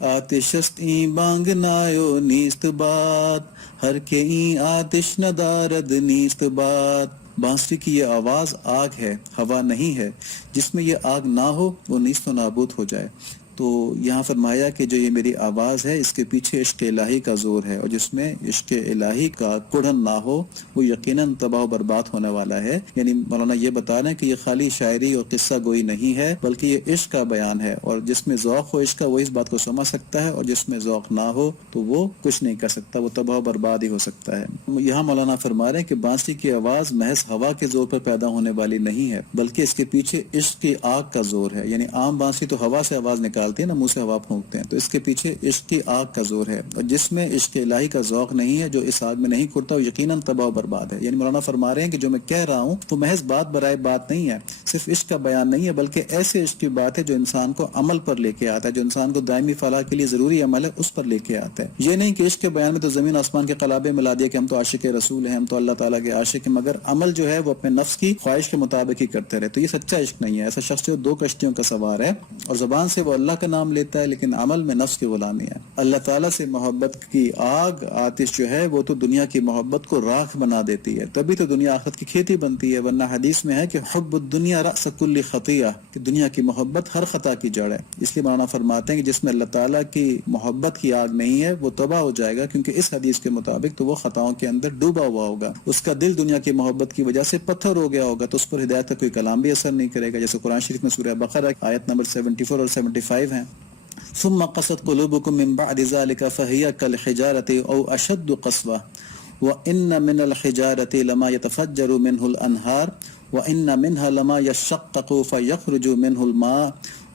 آتش است این بانگ نایو نیست بات، ہر کے این آتش ندارد نیست بات. بانسری کی یہ آواز آگ ہے، ہوا نہیں ہے، جس میں یہ آگ نہ ہو وہ نیست و نابود ہو جائے. تو یہاں فرمایا کہ جو یہ میری آواز ہے اس کے پیچھے عشق الہی کا زور ہے، اور جس میں عشق الہی کا کڑھن نہ ہو وہ یقیناً تباہ و برباد ہونے والا ہے. یعنی مولانا یہ بتا رہے ہیں کہ یہ خالی شاعری اور قصہ گوئی نہیں ہے، بلکہ یہ عشق کا بیان ہے، اور جس میں ذوق ہو عشق کا وہ اس بات کو سمجھ سکتا ہے، اور جس میں ذوق نہ ہو تو وہ کچھ نہیں کر سکتا، وہ تباہ و برباد ہی ہو سکتا ہے. یہاں مولانا فرما رہے ہیں کہ بانسری کی آواز محض ہوا کے زور پر پیدا ہونے والی نہیں ہے، بلکہ اس کے پیچھے عشق کی آگ کا زور ہے. یعنی عام بانسری تو ہوا سے آواز نکالتی ہے نا، منہ سے ہوا پھونکتے ہیں، تو اس کے پیچھے عشق کی آگ کا زور ہے، اور جس میں عشق الہی کا ذوق نہیں ہے، جو اس آگ میں نہیں کھڑتا وہ یقیناً تباہ و برباد ہے. یعنی مولانا فرما رہے ہیں کہ جو میں کہہ رہا ہوں وہ محض بات برائے بات نہیں ہے، صرف عشق کا بیان نہیں ہے، بلکہ ایسے عشق کی بات ہے جو انسان کو عمل پر لے کے آتا ہے، جو انسان کو دائمی فلاح کے لیے ضروری عمل ہے اس پر لے کے آتا ہے. یہ نہیں کہ عشق کے بیان میں تو زمین آسمان کے قلابے ملا دیا کہ ہم تو عاشق رسول ہیں، ہم تو اللہ تعالیٰ کے عاشق ہیں، مگر عمل جو ہے وہ اپنے نفس کی خواہش کے مطابق ہی کرتے رہے. تو یہ سچا عشق نہیں ہے. ایسا شخص جو دو کشتیوں کا سوار ہے، اور زبان سے وہ اللہ کا نام لیتا ہے لیکن عمل میں نفس کی غلامی ہے. اللہ تعالیٰ سے محبت کی آگ آتش جو ہے وہ تو دنیا کی محبت کو راکھ بنا دیتی ہے، تبھی تو دنیا آخرت کی کھیتی بنتی ہے. ورنہ حدیث میں ہے کہ حب الدنیا رأس کل خطیہ، کہ دنیا کی محبت ہر خطا کی جڑ ہے. اس لیے مولانا فرماتے ہیں کہ جس میں اللہ تعالیٰ کی محبت کی آگ نہیں ہے وہ تباہ ہو جائے گا، کیونکہ اس حدیث کے مطابق تو وہ خطاؤں کے اندر ڈوبا ہوا ہوگا، اس کا دل دنیا کی محبت کی وجہ سے پتھر ہو گیا ہوگا، تو اس پر ہدایت کا کوئی کلام بھی اثر نہیں کرے گا. جیسے قرآن شریف میں سورہ بقرہ آیت نمبر 74 اور 75 ہیں. ثم قست قلوبكم من بعد ذلك فهي كالحجارة أو أشد قسوة وإن من الحجارة لما يتفجر منه الأنهار وإن منها لما يشقق فيخرج منه الماء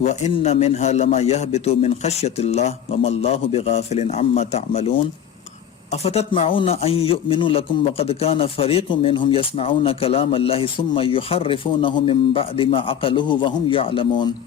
وإن منها لما يهبط من خشية الله وما الله بغافل عما تعملون افتطمعون ان يؤمنوا لكم وقد كان فريق منهم يسمعون كلام الله ثم يحرفونه من بعد ما عقلوه وهم يعلمون.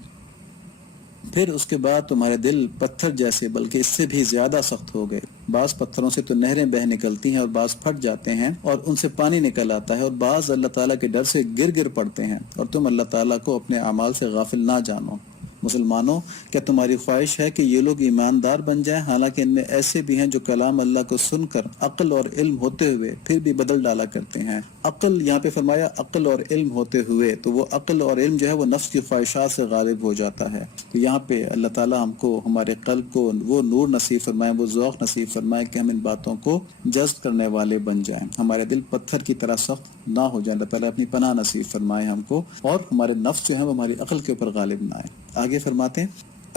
پھر اس کے بعد تمہارے دل پتھر جیسے بلکہ اس سے بھی زیادہ سخت ہو گئے. بعض پتھروں سے تو نہریں بہہ نکلتی ہیں اور بعض پھٹ جاتے ہیں اور ان سے پانی نکل آتا ہے، اور بعض اللہ تعالیٰ کے ڈر سے گر پڑتے ہیں، اور تم اللہ تعالیٰ کو اپنے اعمال سے غافل نہ جانو. مسلمانوں، کیا تمہاری خواہش ہے کہ یہ لوگ ایماندار بن جائیں، حالانکہ ان میں ایسے بھی ہیں جو کلام اللہ کو سن کر عقل اور علم ہوتے ہوئے پھر بھی بدل ڈالا کرتے ہیں. عقل یہاں پہ فرمایا عقل اور علم ہوتے ہوئے، تو وہ عقل اور علم جو ہے وہ نفس کی خواہشات سے غالب ہو جاتا ہے. تو یہاں پہ اللہ تعالیٰ ہم کو ہمارے قلب کو وہ نور نصیب فرمائے، وہ ذوق نصیب فرمائے کہ ہم ان باتوں کو جذب کرنے والے بن جائیں، ہمارے دل پتھر کی طرح سخت نہ ہو جائیں. اللہ تعالیٰ اپنی پناہ نصیب فرمائے ہم کو، اور ہمارے نفس جو ہے وہ ہماری عقل کے اوپر غالب نہ آئے. آگے فرماتے ہیں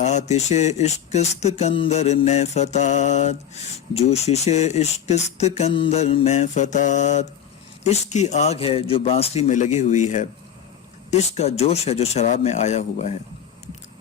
آتش عشق است کندر نے فتات، جوشش عشق است کندر میں فتات. عشق کی آگ ہے جو بانسری میں لگی ہوئی ہے، عشق کا جوش ہے جو شراب میں آیا ہوا ہے.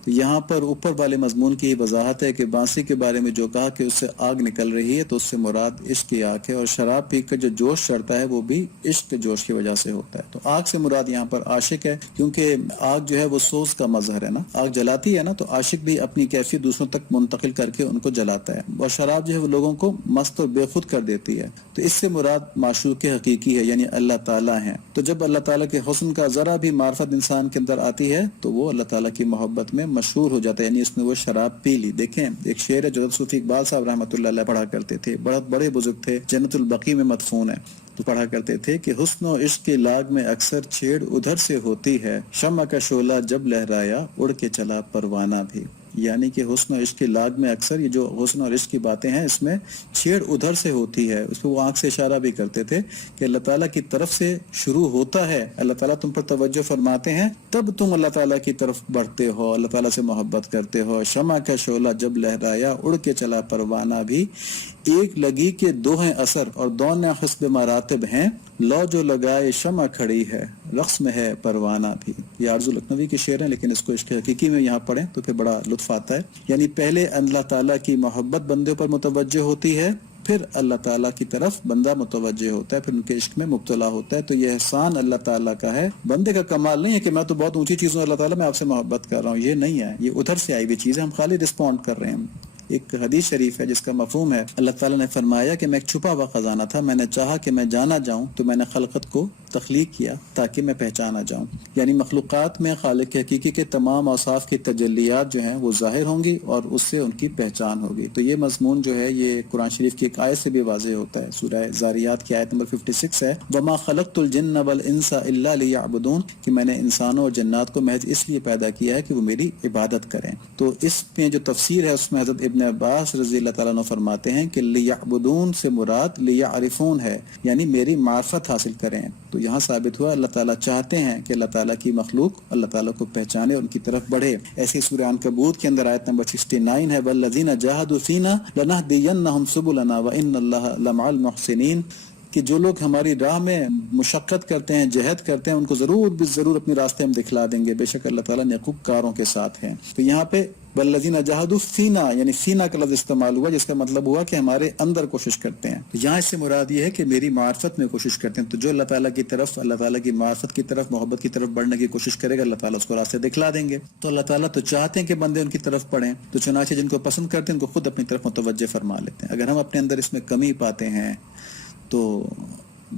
تو یہاں پر اوپر والے مضمون کی وضاحت ہے کہ بانسری کے بارے میں جو کہا کہ اس سے آگ نکل رہی ہے، تو اس سے مراد عشق کی آگ ہے، اور شراب پی کر جو جوش چڑھتا ہے وہ بھی عشق کے جوش کی وجہ سے ہوتا ہے. تو آگ سے مراد یہاں پر عاشق ہے، کیونکہ آگ جو ہے وہ سوز کا مظہر ہے نا، آگ جلاتی ہے نا، تو عاشق بھی اپنی کیفیت دوسروں تک منتقل کر کے ان کو جلاتا ہے، اور شراب جو ہے وہ لوگوں کو مست اور بے خود کر دیتی ہے. تو اس سے مراد معشوق حقیقی ہے، یعنی اللہ تعالیٰ ہیں. تو جب اللہ تعالیٰ کے حسن کا ذرا بھی معرفت انسان کے اندر آتی ہے تو وہ اللہ تعالیٰ کی محبت میں مشہور ہو جاتا ہے، یعنی اس نے وہ شراب پی لی. دیکھیں ایک شعر ہے جو صوفی اقبال صاحب رحمۃ اللہ علیہ پڑھا کرتے تھے، بہت بڑے بزرگ تھے، جنت البقیع میں مدفون ہے. تو پڑھا کرتے تھے کہ حسن و عشق کی لاگ میں اکثر چھیڑ ادھر سے ہوتی ہے، شمع کا شعلہ جب لہرایا اڑ کے چلا پروانہ بھی. یعنی کہ حسن و عشق کی لاگ میں اکثر یہ جو حسن اور عشق کی باتیں ہیں اس میں چھیڑ ادھر سے ہوتی ہے. اس پہ وہ آنکھ سے اشارہ بھی کرتے تھے کہ اللہ تعالیٰ کی طرف سے شروع ہوتا ہے، اللہ تعالیٰ تم پر توجہ فرماتے ہیں، تب تم اللہ تعالیٰ کی طرف بڑھتے ہو، اللہ تعالیٰ سے محبت کرتے ہو. شمع کا شعلہ جب لہرایا اڑ کے چلا پروانہ بھی، ایک لگی کے دو ہیں اثر اور دونوں حسب مراتب ہیں، لو جو لگائے شمع کھڑی ہے رقص میں ہے پروانہ بھی. یہ آرزو لکھنوی کے شعر ہیں، لیکن اس کو عشق حقیقی میں یہاں پڑھیں تو پھر بڑا لطف آتا ہے. یعنی پہلے اللہ تعالیٰ کی محبت بندے پر متوجہ ہوتی ہے، پھر اللہ تعالیٰ کی طرف بندہ متوجہ ہوتا ہے، پھر ان کے عشق میں مبتلا ہوتا ہے. تو یہ احسان اللہ تعالیٰ کا ہے، بندے کا کمال نہیں ہے کہ میں تو بہت اونچی چیز ہوں اللہ تعالیٰ میں آپ سے محبت کر رہا ہوں. یہ نہیں ہے، یہ ادھر سے آئی ہوئی چیز ہے، ہم خالی رسپونڈ کر رہے ہیں. ایک حدیث شریف ہے جس کا مفہوم ہے، اللہ تعالیٰ نے فرمایا کہ میں ایک چھپا ہوا خزانہ تھا، میں نے چاہا کہ میں جانا جاؤں تو میں نے خلقت کو تخلیق کیا تاکہ میں پہچانا جاؤں. یعنی مخلوقات میں خالق حقیقی کے تمام اوصاف کی تجلیات جو ہیں وہ ظاہر ہوں گی اور اس سے ان کی پہچان ہوگی. تو یہ مضمون جو ہے یہ قرآن شریف کی ایک آیت سے بھی واضح ہوتا ہے. سورہ زاریات کی آیت نمبر 56 ہے، وَمَا خَلَقْتُ الْجِنَّ وَالْإِنسَ إِلَّا لِيَعْبُدُونَ، کہ میں نے انسانوں اور جنات کو محض اس لیے پیدا کیا ہے کہ وہ میری عبادت کریں. تو اس میں جو تفسیر ہے اس میں حضرت ابن عباس رضی اللہ تعالیٰ عنہ فرماتے ہیں کہ لیعبدون سے مراد لیعرفون ہے، یعنی میری معرفت حاصل کریں. تو یہاں ثابت ہوا اللہ تعالیٰ چاہتے ہیں کہ اللہ تعالیٰ کی مخلوق اللہ تعالیٰ کو پہچانے، ان کی طرف بڑھے. ایسی سورہ عنکبوت کے اندر آیت نمبر 69 ہے، وَالَّذِينَ جَاهَدُوا فِينَا لَنَهْدِيَنَّهُمْ سُبُلَنَا وَإِنَّ اللَّهَ لَمَعَ الْمُحْسِنِينَ، کہ جو لوگ ہماری راہ میں مشقت کرتے ہیں، جہد کرتے ہیں، ان کو ضرور ضرور اپنے راستے ہم دکھلا دیں گے، بے شک اللہ تعالیٰ نیکوکاروں کاروں کے ساتھ ہیں. تو یہاں پہ والذین جاہدوا فینا یعنی فینا کا لفظ استعمال ہوا جس کا مطلب ہوا کہ ہمارے اندر کوشش کرتے ہیں. یہاں اس سے مراد یہ ہے کہ میری معرفت میں کوشش کرتے ہیں. تو جو اللہ تعالیٰ کی طرف، اللہ تعالیٰ کی معرفت کی طرف، محبت کی طرف بڑھنے کی کوشش کرے گا، اللہ تعالیٰ اس کو راستے دکھلا دیں گے. تو اللہ تعالیٰ تو چاہتے ہیں کہ بندے ان کی طرف پڑھیں، تو چنانچہ جن کو پسند کرتے ہیں ان کو خود اپنی طرف متوجہ فرما لیتے ہیں. اگر ہم اپنے اندر اس میں کمی پاتے ہیں تو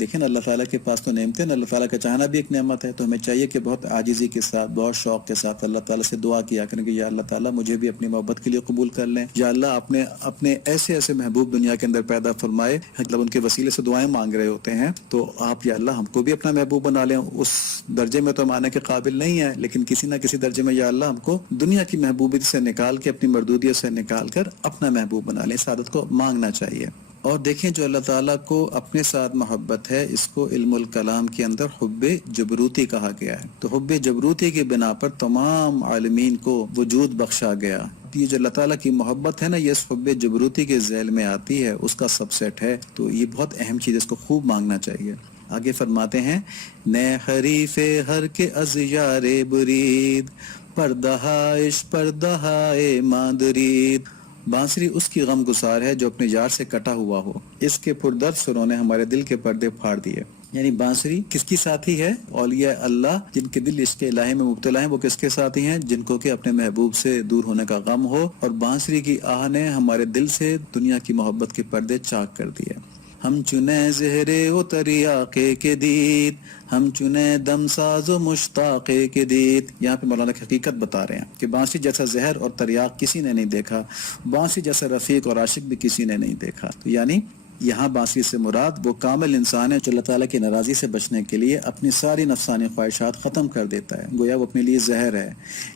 دیکھیں نا، اللہ تعالیٰ کے پاس تو نعمتیں، اللہ تعالیٰ کا چاہنا بھی ایک نعمت ہے. تو ہمیں چاہیے کہ بہت عاجزی کے ساتھ، بہت شوق کے ساتھ اللہ تعالیٰ سے دعا کیا کریں کہ یا اللہ تعالیٰ مجھے بھی اپنی محبت کے لیے قبول کر لیں. یا اللہ اپنے ایسے ایسے محبوب دنیا کے اندر پیدا فرمائے، مطلب ان کے وسیلے سے دعائیں مانگ رہے ہوتے ہیں، تو آپ یا اللہ ہم کو بھی اپنا محبوب بنا لیں. اس درجے میں تو ہم آنے کے قابل نہیں ہیں، لیکن کسی نہ کسی درجے میں یا اللہ ہم کو دنیا کی محبوبیت سے نکال کے، اپنی مردودیت سے نکال کر اپنا محبوب بنا لیں. سعادت کو مانگنا چاہیے. اور دیکھیں جو اللہ تعالیٰ کو اپنے ساتھ محبت ہے، اس کو علم الکلام کے اندر حب جبروتی کہا گیا ہے. تو حب جبروتی کی بنا پر تمام عالمین کو وجود بخشا گیا. یہ جو اللہ تعالیٰ کی محبت ہے نا، یہ اس حب جبروتی کے ذیل میں آتی ہے، اس کا سب سیٹ ہے. تو یہ بہت اہم چیز ہے، اس کو خوب مانگنا چاہیے. آگے فرماتے ہیں، نئے حریف ہر کے از یار برید، پردہائش پردہائے مادرید. بانسری اس کی غم گسار ہے جو اپنے یار سے کٹا ہوا ہو، اس کے پردرد سروں نے ہمارے دل کے پردے پھاڑ دیے. یعنی بانسری کس کی ساتھی ہے؟ اولیاء اللہ جن کے دل عشق الہی میں مبتلا ہیں، وہ کس کے ساتھی ہیں؟ جن کو کہ اپنے محبوب سے دور ہونے کا غم ہو. اور بانسری کی آہ نے ہمارے دل سے دنیا کی محبت کے پردے چاک کر دیے. ہم چنے زہرے و تریاقے کے دید، ہم چنے دم ساز و مشتاقے کے دید. یہاں پہ مولانا حقیقت بتا رہے ہیں کہ بانسی جیسا زہر اور تریاق کسی نے نہیں دیکھا، بانسی جیسا رفیق اور عاشق بھی کسی نے نہیں دیکھا. تو یعنی یہاں بانسی سے مراد وہ کامل انسان ہے جو اللہ تعالیٰ کی ناراضی سے بچنے کے لیے اپنی ساری نفسانی خواہشات ختم کر دیتا ہے. گویا وہ اپنے لیے زہر ہے،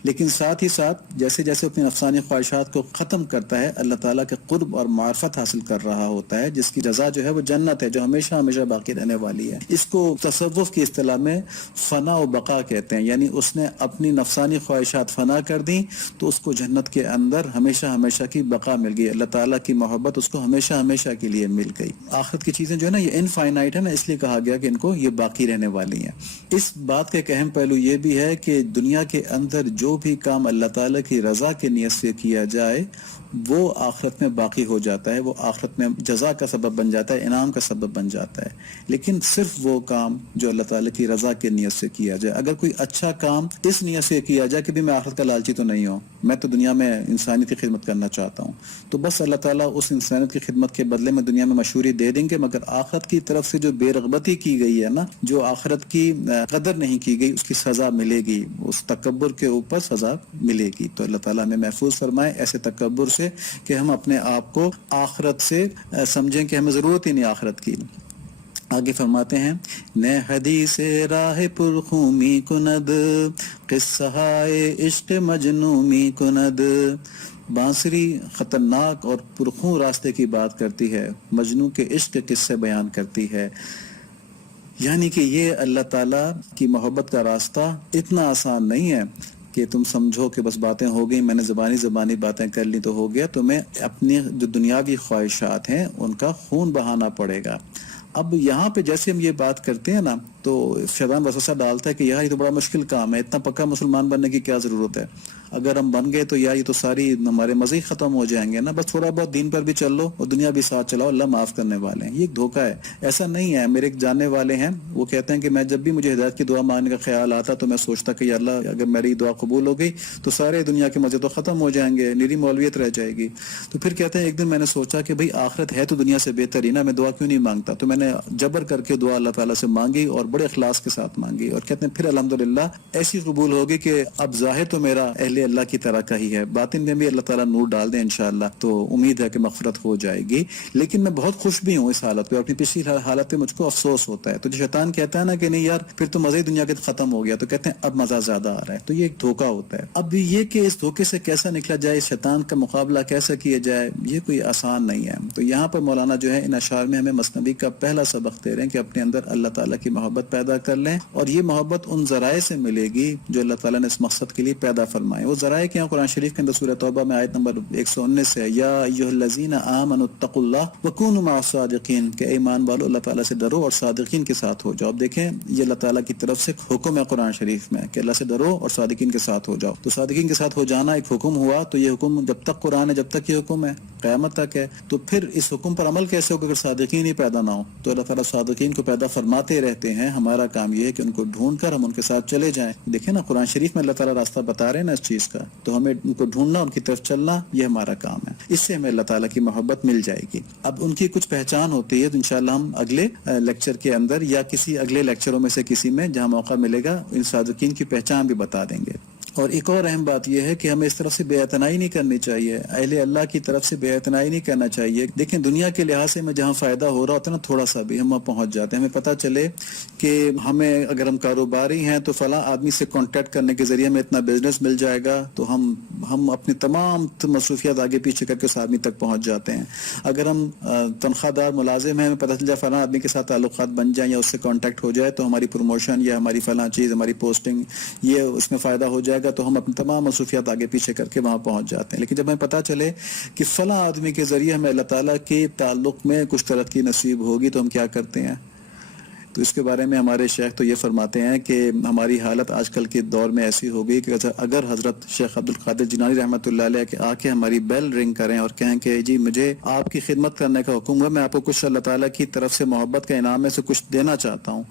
لیکن ساتھ ہی ساتھ جیسے جیسے اپنی نفسانی خواہشات کو ختم کرتا ہے، اللہ تعالیٰ کے قرب اور معرفت حاصل کر رہا ہوتا ہے، جس کی جزا جو ہے وہ جنت ہے، جو ہمیشہ ہمیشہ باقی رہنے والی ہے. اس کو تصوف کی اصطلاح میں فنا و بقا کہتے ہیں. یعنی اس نے اپنی نفسانی خواہشات فنا کر دیں تو اس کو جنت کے اندر ہمیشہ ہمیشہ کی بقا مل گئی. اللہ تعالیٰ کی محبت اس کو ہمیشہ ہمیشہ کے لیے مل گئی. آخرت کی چیزیں جو ہے نا یہ انفائنائٹ ہے نا، اس لیے کہا گیا کہ ان کو یہ باقی رہنے والی ہیں. اس بات کا ایک اہم پہلو یہ بھی ہے کہ دنیا کے اندر جو بھی کام اللہ تعالیٰ کی رضا کی نیت سے کیا جائے وہ آخرت میں باقی ہو جاتا ہے، وہ آخرت میں جزا کا سبب بن جاتا ہے، انعام کا سبب بن جاتا ہے. لیکن صرف وہ کام جو اللہ تعالیٰ کی رضا کی نیت سے کیا جائے. اگر کوئی اچھا کام اس نیت سے کیا جائے کہ بھی میں آخرت کا لالچی تو نہیں ہوں، میں تو دنیا میں انسانیت کی خدمت کرنا چاہتا ہوں، تو بس اللہ تعالیٰ اس انسانیت کی خدمت کے بدلے میں دنیا میں مشہوری دے دیں گے. مگر آخرت کی طرف سے جو بے رغبتی کی گئی ہے نا، جو آخرت کی قدر نہیں کی گئی، اس کی سزا ملے گی، اس تکبر کے اوپر سزا ملے گی. تو اللہ تعالیٰ ہمیں محفوظ فرمائے ایسے تکبر سے کہ ہم اپنے آپ کو آخرت سے سمجھیں کہ ہمیں ضرورت ہی نہیں آخرت کی. آگے فرماتے ہیں، نئے حدیث راہ پرخومی کند، قصہ عشق مجنومی کند. بانسری خطرناک اور پرخون راستے کی بات کرتی ہے، مجنو کے عشق کے قصے بیان کرتی ہے. یعنی کہ یہ اللہ تعالیٰ کی محبت کا راستہ اتنا آسان نہیں ہے کہ تم سمجھو کہ بس باتیں ہو گئی، میں نے زبانی باتیں کر لی تو ہو گیا. تمہیں اپنی جو دنیاوی خواہشات ہیں ان کا خون بہانا پڑے گا. اب یہاں پہ جیسے ہم یہ بات کرتے ہیں نا تو شیطان وسوسہ ڈالتا ہے کہ یار یہ تو بڑا مشکل کام ہے، اتنا پکا مسلمان بننے کی کیا ضرورت ہے. اگر ہم بن گئے تو یار یہ تو ساری ہمارے مزے ہی ختم ہو جائیں گے نا، بس تھوڑا بہت دین پر بھی چل لو اور دنیا بھی ساتھ چلاؤ، اللہ معاف کرنے والے ہیں. یہ ایک دھوکہ ہے، ایسا نہیں ہے. میرے ایک جاننے والے ہیں، وہ کہتے ہیں کہ میں جب بھی مجھے ہدایت کی دعا مانگنے کا خیال آتا تو میں سوچتا کہ یا اللہ اگر میری دعا قبول ہو گئی تو سارے دنیا کے مزے تو ختم ہو جائیں گے، نیری مولویت رہ جائے گی. تو پھر کہتے ہیں ایک دن میں نے سوچا کہ بھئی آخرت ہے تو دنیا سے بہتر ہی نا، میں دعا کیوں نہیں مانگتا. تو میں نے جبر کر کے دعا اللہ تعالیٰ سے مانگی اور بڑے اخلاص کے ساتھ مانگی، اور کہتے ہیں پھر الحمدللہ ایسی قبول ہوگی کہ اب ظاہر تو میرا اہل اللہ کی طرح کا ہی ہے، باطن میں بھی اللہ تعالیٰ نور ڈال دیں انشاءاللہ، تو امید ہے کہ مغفرت ہو جائے گی. لیکن میں بہت خوش بھی ہوں اس حالت پہ، اپنی پچھلی حالت پہ مجھ کو افسوس ہوتا ہے. تو جو شیطان کہتا ہے نا کہ نہیں یار پھر تو مزہ ہی دنیا کے ختم ہو گیا، تو کہتے ہیں اب مزہ زیادہ آ رہا ہے. تو یہ ایک دھوکہ ہوتا ہے. اب یہ کہ اس دھوکے سے کیسا نکلا جائے، اس شیطان کا مقابلہ کیسا کیا جائے، یہ کوئی آسان نہیں ہے. تو یہاں پر مولانا جو ہے ان اشعار میں ہمیں مثنوی کا پہلا سبق دے رہے ہیں کہ اپنے اندر اللہ تعالیٰ کی محبت پیدا کر لیں، اور یہ محبت ان ذرائع سے ملے گی جو اللہ تعالیٰ نے اس مقصد کے لیے پیدا فرمائے. وہ ذرائع کیا ہیں؟ قرآن شریف کے اندر سورہ توبہ میں آیت نمبر 119 ہے، یا ایھا الذین آمنوا اتقوا اللہ وکونوا مع الصادقین، کہ ایمان والو اللہ تعالیٰ سے ڈرو اور صادقین کے ساتھ ہو جاؤ. اب دیکھیں یہ اللہ تعالیٰ کی طرف سے حکم ہے قرآن شریف میں کہ اللہ سے ڈرو اور صادقین کے ساتھ ہو جاؤ. تو صادقین کے ساتھ ہو جانا ایک حکم ہوا. تو یہ حکم جب تک قرآن ہے، جب تک یہ حکم ہے، قیامت تک ہے. تو پھر اس حکم پر عمل کیسے ہوگا اگر صادقین ہی پیدا نہ ہو؟ تو اللہ تعالیٰ صادقین کو پیدا فرماتے رہتے ہیں. ہمارا کام یہ ہے کہ ان کو ڈھونڈ کر ہم ان کے ساتھ چلے جائیں. دیکھیں نا قرآن شریف میں اللہ تعالیٰ راستہ بتا رہے ہیں نا اس چیز کا، تو ہمیں ان کو ڈھونڈنا، ان کی طرف چلنا، یہ ہمارا کام ہے. اس سے ہمیں اللہ تعالیٰ کی محبت مل جائے گی. اب ان کی کچھ پہچان ہوتی ہے، تو انشاءاللہ ہم اگلے لیکچر کے اندر یا کسی اگلے لیکچروں میں سے کسی میں جہاں موقع ملے گا ان صادقین کی پہچان بھی بتا دیں گے. اور ایک اور اہم بات یہ ہے کہ ہمیں اس طرف سے بے اعتنائی نہیں کرنی چاہیے، اہل اللہ کی طرف سے بے اعتنائی نہیں کرنا چاہیے. دیکھیں دنیا کے لحاظ سے میں جہاں فائدہ ہو رہا ہوتا ہے نا تھوڑا سا بھی ہم وہاں پہنچ جاتے ہیں. ہمیں پتہ چلے کہ ہمیں اگر ہم کاروباری ہیں تو فلاں آدمی سے کانٹیکٹ کرنے کے ذریعے ہمیں اتنا بزنس مل جائے گا، تو ہم اپنی تمام مصروفیات آگے پیچھے کر کے اس آدمی تک پہنچ جاتے ہیں. اگر ہم تنخواہ دار ملازم ہیں، ہمیں پتہ چل جائے فلاں آدمی کے ساتھ تعلقات بن جائیں یا اس سے کانٹیکٹ ہو جائے تو ہماری پروموشن یا ہماری فلاں چیز، ہماری پوسٹنگ، یہ اس میں فائدہ ہو جائے گا، تو ہم اپنی تمام مصروفیات آگے پیچھے کر کے وہاں پہنچ جاتے ہیں. لیکن جب ہمیں پتہ چلے کہ فلاں آدمی کے ذریعے ہمیں اللہ تعالیٰ کے تعلق میں کچھ ترقی نصیب ہوگی تو ہم کیا کرتے ہیں؟ تو اس کے بارے میں ہمارے شیخ تو یہ فرماتے ہیں کہ ہماری حالت آج کل کے دور میں ایسی ہو گئی کہ اگر حضرت شیخ عبد القادر جیلانی رحمۃ اللہ علیہ کے آ کے ہماری بیل رنگ کریں اور کہیں کہ جی مجھے آپ کی خدمت کرنے کا حکم ہوا، میں آپ کو کچھ اللہ تعالیٰ کی طرف سے محبت کا انعام میں سے کچھ دینا چاہتا ہوں،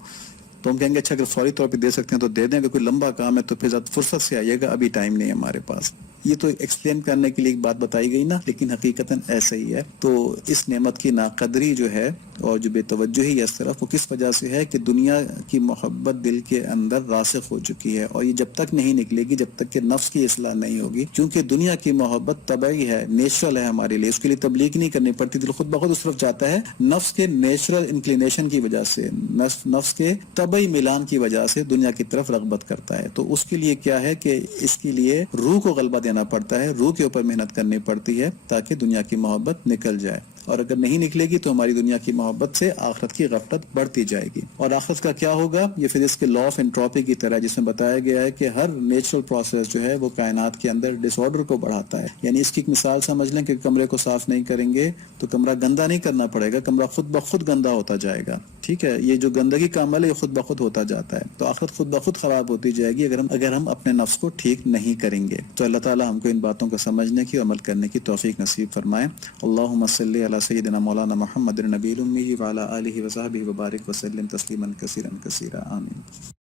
تو ہم کہیں گے اچھا اگر فوری طور پہ دے سکتے ہیں تو دے دیں. اگر کوئی لمبا کام ہے تو پھر ذات فرصت سے آئیے گا، ابھی ٹائم نہیں ہے ہمارے پاس. یہ تو ایکسپلین کرنے کے لیے ایک بات بتائی گئی نا، لیکن حقیقتاً ایسا ہی ہے. تو اس نعمت کی ناقدری جو ہے اور جو بے توجہی ہے اس طرف، وہ کس وجہ سے ہے کہ دنیا کی محبت دل کے اندر راسخ ہو چکی ہے، اور یہ جب تک نہیں نکلے گی، جب تک کہ نفس کی اصلاح نہیں ہوگی. کیونکہ دنیا کی محبت طبعی ہے، نیچرل ہے ہمارے لیے، اس کے لیے تبلیغ نہیں کرنی پڑتی، دل خود بخود اس طرف جاتا ہے نفس کے نیچرل انکلینیشن کی وجہ سے، نفس کے طبعی میلان کی وجہ سے دنیا کی طرف رغبت کرتا ہے. تو اس کے لیے کیا ہے کہ اس کے لیے روح کو غلبہ دینا پڑتا ہے، روح کے اوپر محنت کرنی پڑتی ہے تاکہ دنیا کی محبت نکل جائے. اور اگر نہیں نکلے گی تو ہماری دنیا کی محبت سے آخرت کی غفلت بڑھتی جائے گی. اور آخرت کا کیا ہوگا؟ یہ فزکس کے لا آف انٹروپی کی طرح جس میں بتایا گیا ہے کہ ہر نیچرل پروسیس جو ہے وہ کائنات کے اندر ڈس آرڈر کو بڑھاتا ہے. یعنی اس کی ایک مثال سمجھ لیں کہ کمرے کو صاف نہیں کریں گے تو کمرہ گندا نہیں کرنا پڑے گا، کمرہ خود بخود گندا ہوتا جائے گا. ٹھیک ہے، یہ جو گندگی کا عمل ہے یہ خود بخود ہوتا جاتا ہے. تو آخرت خود بخود خراب ہوتی جائے گی اگر ہم اپنے نفس کو ٹھیک نہیں کریں گے. تو اللہ تعالی ہم کو ان باتوں کو سمجھنے کی، عمل کرنے کی توفیق نصیب فرمائے. اللہم صلی علی سیدنا مولانا محمد النبی الامی وعلی آلہ وصحبہ وبارک وسلم تسلیما کثیرا کثیرا. آمین.